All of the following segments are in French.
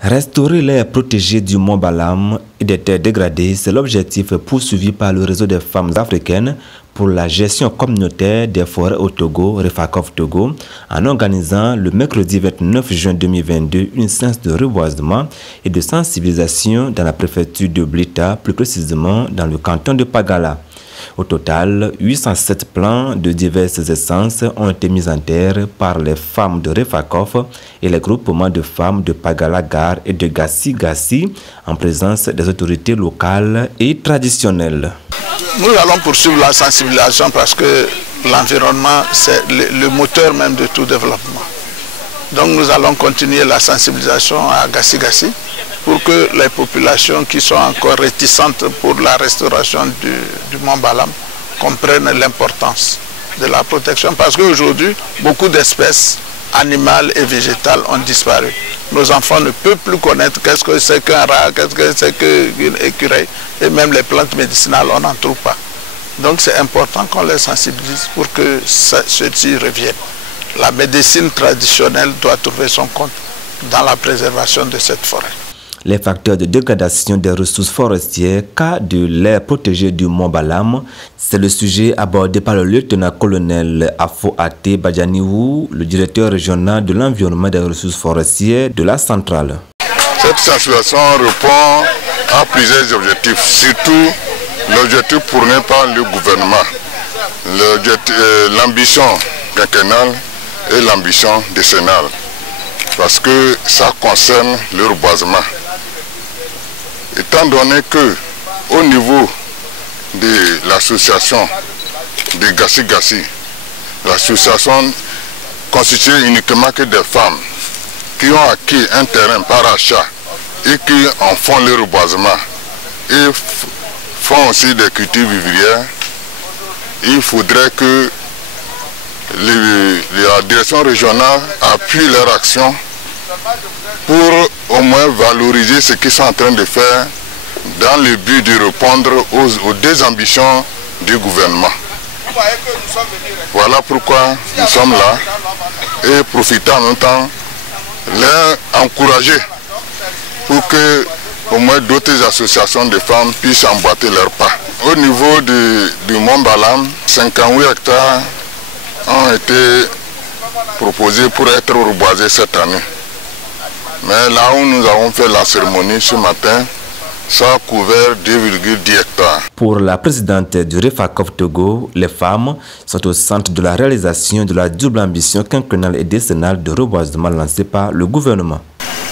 Restaurer l'air protégé du mont Balam et des terres dégradées, c'est l'objectif poursuivi par le réseau des femmes africaines pour la gestion communautaire des forêts au Togo, Refacov Togo, en organisant le mercredi 29 juin 2022 une séance de reboisement et de sensibilisation dans la préfecture de Blita, plus précisément dans le canton de Pagala. Au total, 807 plants de diverses essences ont été mis en terre par les femmes de Refacov et les groupements de femmes de Pagala-Gar et de Gassi-Gassi en présence des autorités locales et traditionnelles. Nous allons poursuivre la sensibilisation parce que l'environnement, c'est le moteur même de tout développement. Donc nous allons continuer la sensibilisation à Gassi-Gassi pour que les populations qui sont encore réticentes pour la restauration du mont Balam comprennent l'importance de la protection. Parce qu'aujourd'hui, beaucoup d'espèces animales et végétales ont disparu. Nos enfants ne peuvent plus connaître qu'est-ce que c'est qu'un rat, qu'est-ce que c'est qu'une écureuil, et même les plantes médicinales, on n'en trouve pas. Donc c'est important qu'on les sensibilise pour que ceux-ci reviennent. La médecine traditionnelle doit trouver son compte dans la préservation de cette forêt. Les facteurs de dégradation des ressources forestières, cas de l'air protégé du mont Balam, c'est le sujet abordé par le lieutenant-colonel Afo Ate Badjaniou, le directeur régional de l'environnement et des ressources forestières de la centrale. Cette sensibilisation répond à plusieurs objectifs, surtout l'objectif fourni par le gouvernement, l'ambition quinquennale et l'ambition décennale, parce que ça concerne le reboisement. Étant donné que au niveau de l'association de Gassi-Gassi, l'association constituée uniquement que des femmes qui ont acquis un terrain par achat et qui en font le reboisement et font aussi des cultures vivrières, il faudrait que la direction régionale appuie leur action pour au moins valoriser ce qu'ils sont en train de faire dans le but de répondre aux deux ambitions du gouvernement. Voilà pourquoi nous sommes là et profiter en même temps les encourager pour que au moins d'autres associations de femmes puissent emboîter leurs pas. Au niveau du mont Balam, 58 hectares ont été proposés pour être reboisés cette année. Mais là où nous avons fait la cérémonie ce matin, ça a couvert 2,10 hectares. Pour la présidente du Refacov Togo, les femmes sont au centre de la réalisation de la double ambition quinquennale et décennale de reboisement lancée par le gouvernement.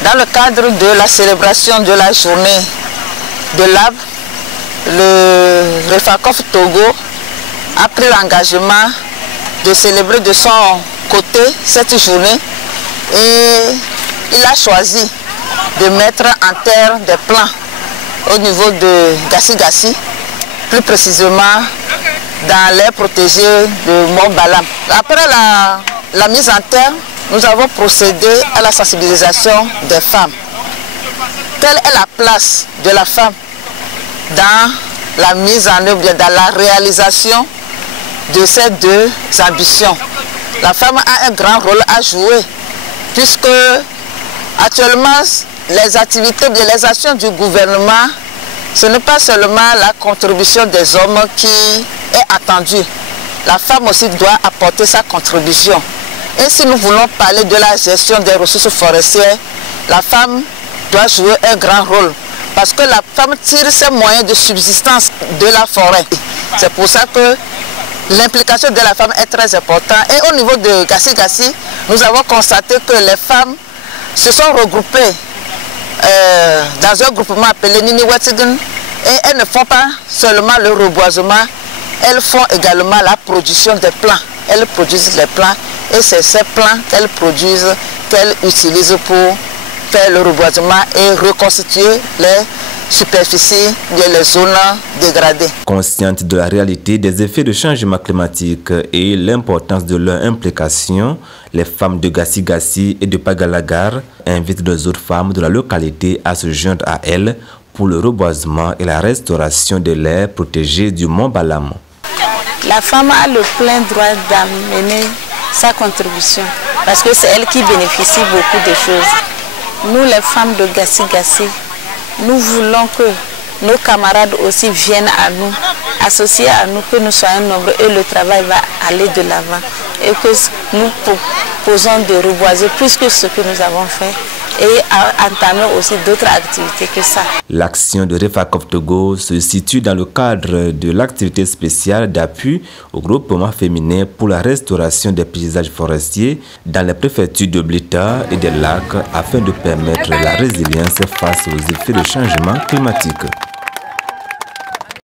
Dans le cadre de la célébration de la journée de l'arbre, le Refacov Togo a pris l'engagement de célébrer de son côté cette journée et il a choisi de mettre en terre des plants au niveau de Gassi-Gassi, plus précisément dans l'aire protégée de Mont Balam. Après la mise en terre, nous avons procédé à la sensibilisation des femmes. Quelle est la place de la femme dans la mise en œuvre, dans la réalisation de ces deux ambitions? La femme a un grand rôle à jouer puisque actuellement les activités, les actions du gouvernement, ce n'est pas seulement la contribution des hommes qui est attendue. La femme aussi doit apporter sa contribution. Et si nous voulons parler de la gestion des ressources forestières, la femme doit jouer un grand rôle. Parce que la femme tire ses moyens de subsistance de la forêt. C'est pour ça que l'implication de la femme est très importante. Et au niveau de Gassi-Gassi, nous avons constaté que les femmes se sont regroupées dans un groupement appelé Nini Wetigen. Et elles ne font pas seulement le reboisement, elles font également la production des plants. Elles produisent les plants et c'est ces plants qu'elles produisent, qu'elles utilisent pour faire le reboisement et reconstituer les superficies et les zones dégradées. Conscientes de la réalité des effets de changement climatique et l'importance de leur implication, les femmes de Gassi-Gassi et de Pagala-Gar invitent les autres femmes de la localité à se joindre à elles pour le reboisement et la restauration de l'air protégé du mont Balam. La femme a le plein droit d'amener sa contribution parce que c'est elle qui bénéficie beaucoup de choses. nous les femmes de Gassi Gassi, nous voulons que nos camarades aussi viennent à nous, associés à nous, que nous soyons nombreux et le travail va aller de l'avant. Et que nous proposons de reboiser plus que ce que nous avons fait et entamer aussi d'autres activités que ça. L'action de Refacov Togo se situe dans le cadre de l'activité spéciale d'appui au groupement féminin pour la restauration des paysages forestiers dans les préfectures de Blita et des lacs afin de permettre la résilience face aux effets de changement climatique.